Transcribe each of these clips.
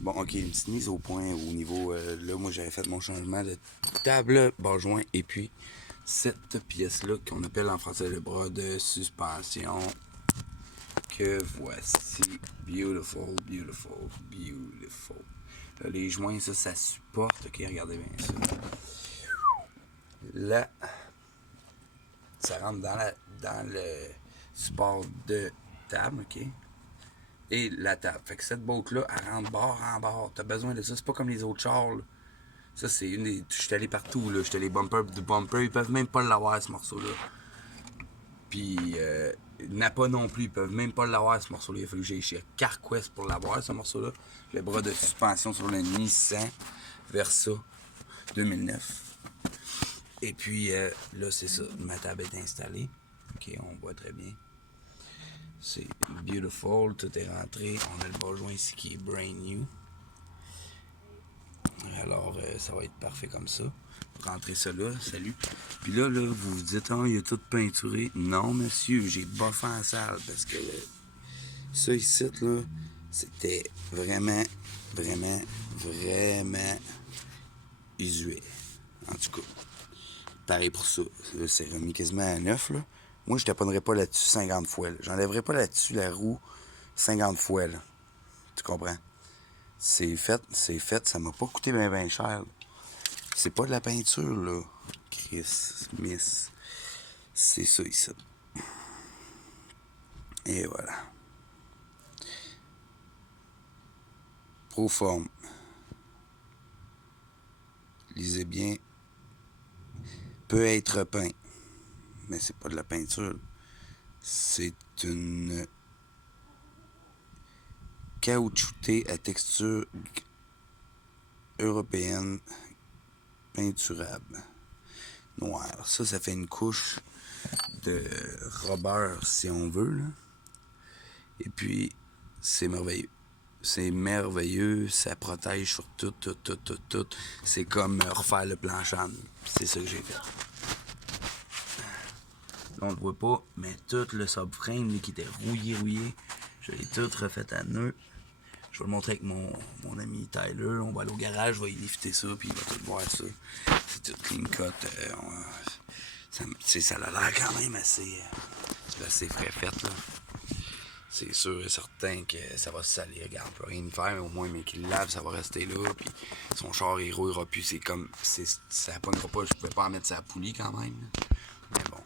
Bon, ok, une petite mise au point au niveau. Là, moi, j'avais fait mon changement de table, bas joint, et puis cette pièce-là, qu'on appelle en français le bras de suspension, que voici. Beautiful, beautiful, beautiful. Là, les joints, ça supporte. Ok, regardez bien ça. Là, ça rentre dans le support de table, ok? Et la table. Fait que cette boîte-là, elle rentre bord en bord. T'as besoin de ça. C'est pas comme les autres chars, là. Ça, c'est une des. Je suis allé partout, là. J'étais allé bumper du bumper. Ils peuvent même pas l'avoir, ce morceau-là. Puis, Napa non plus. Ils peuvent même pas l'avoir, ce morceau-là. Il a fallu que j'aille chez CarQuest pour l'avoir, ce morceau-là. Le bras de suspension sur le Nissan Versa 2009. Et puis, là, c'est ça. Ma table est installée. Ok, on voit très bien. C'est beautiful. Tout est rentré. On a le bas joint ici qui est brand new. Alors, ça va être parfait comme ça. Rentrez ça là, salut. Puis là, vous vous dites, oh, il a tout peinturé. Non, monsieur, j'ai boffé en salle parce que ça ici, là, c'était vraiment, vraiment, vraiment usuel. En tout cas, pareil pour ça. C'est remis quasiment à neuf, là. Moi, je taponnerais pas là-dessus 50 fois. J'enlèverais pas là-dessus la roue 50 fois, là. Tu comprends? C'est fait, ça m'a pas coûté bien cher. C'est pas de la peinture, là. Chris Smith. C'est ça ici. Et voilà. Proforme. Lisez bien. Peut être peint. Mais c'est pas de la peinture. C'est une caoutchoutée à texture européenne peinturable. Noir. Ça fait une couche de rubber, si on veut, là. Et puis, c'est merveilleux. C'est merveilleux, ça protège sur tout. C'est comme refaire le planchon. C'est ça que j'ai fait. Là, on le voit pas, mais tout le subframe qui était rouillé, je l'ai tout refait à nœud. Je vais le montrer avec mon ami Tyler. On va aller au garage, je vais y lifter ça, puis il va tout voir ça. C'est tout clean cut. Ça a l'air quand même assez frais fait, là. C'est sûr et certain que ça va se salir. Regarde, on peut rien y faire, mais au moins, mais qu'il le lave, ça va rester là. Puis son char, il rouillera plus. C'est comme. Ça pognera pas. Je pouvais pas en mettre sa poulie quand même. Mais bon.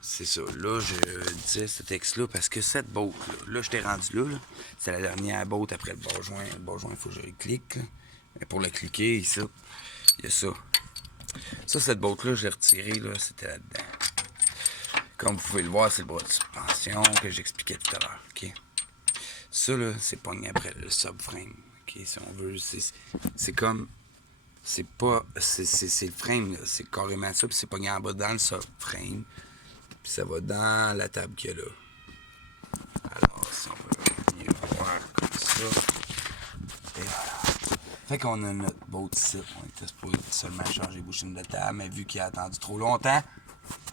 C'est ça. Là, je disais ce texte-là parce que cette boîte-là, là, je t'ai rendu là. C'est la dernière boîte après le bas joint. Le bas joint, il faut que je le clique. Là. Mais pour le cliquer, ici, il y a ça. Ça, cette boîte-là, j'ai retiré, là, c'était là-dedans. Comme vous pouvez le voir, c'est le bras de suspension que j'expliquais tout à l'heure. Okay? Ça, là, c'est pogné après le subframe. Okay? Si on veut, c'est comme. C'est pas. C'est le frame, là. C'est carrément ça. Puis c'est pogné en bas dans le subframe. Puis ça va dans la table qu'il y a là. Alors, si on veut mieux voir comme ça. Et voilà. Fait qu'on a notre boat ici. On était supposé seulement changer les bouchines de table, mais vu qu'il a attendu trop longtemps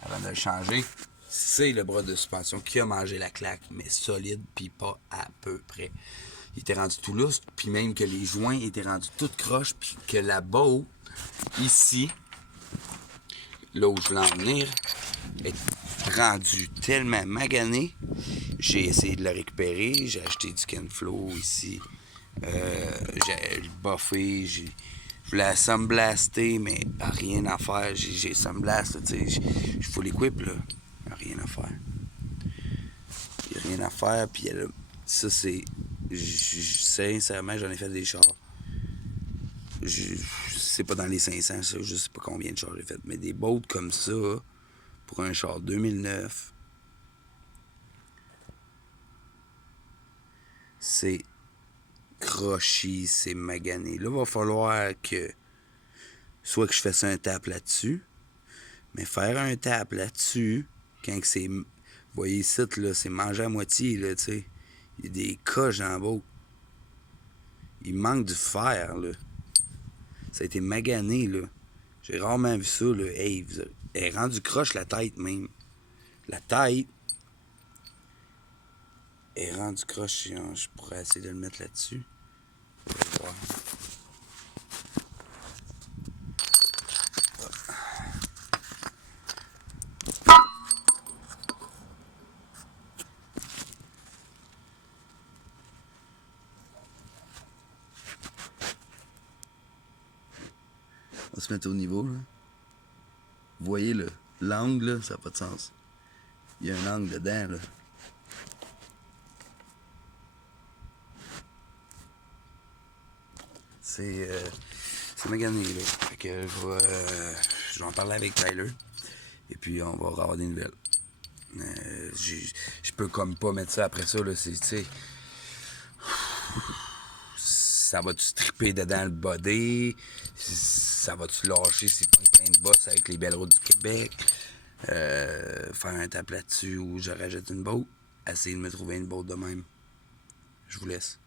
avant de le changer, c'est le bras de suspension qui a mangé la claque, mais solide, puis pas à peu près. Il était rendu tout lousse, puis même que les joints étaient rendus tout croche, puis que la botte, ici, là où je voulais en venir, est rendue tellement maganée. J'ai essayé de la récupérer, j'ai acheté du Kenflow ici, j'ai buffé, je voulais sandblaster, mais rien à faire. J'ai sandblast, tu sais, je full equip, là. Rien à faire. Il n'y a rien à faire, puis ça, c'est. Sincèrement, j'en ai fait des chars. C'est pas dans les 500, ça, je sais pas combien de chars j'ai fait, mais des boats comme ça, pour un char 2009, c'est crochi, c'est magané. Là, il va falloir que soit que je fasse un tap là-dessus, mais faire un tap là-dessus, quand c'est. Vous voyez ici, là, c'est mangé à moitié, là, tu sais. Il y a des coches en bas. Il manque du fer, là. Ça a été magané, là. J'ai rarement vu ça, là. Hey, elle est rendue croche la tête, même. La tête. est rendu croche, je pourrais essayer de le mettre là-dessus. On va voir. On va se mettre au niveau, là. Vous voyez, l'angle, ça n'a pas de sens. Il y a un angle dedans, là. C'est magané, là. Fait que je vais en parler avec Tyler. Et puis, on va avoir des nouvelles. Je peux comme pas mettre ça après ça, là. Tu sais, ça va-tu stripper dedans le body? Ça va-tu lâcher s'il prend plein de bosses avec les belles routes du Québec? Faire un tape là-dessus ou je rajoute une botte? Essayer de me trouver une botte de même. Je vous laisse.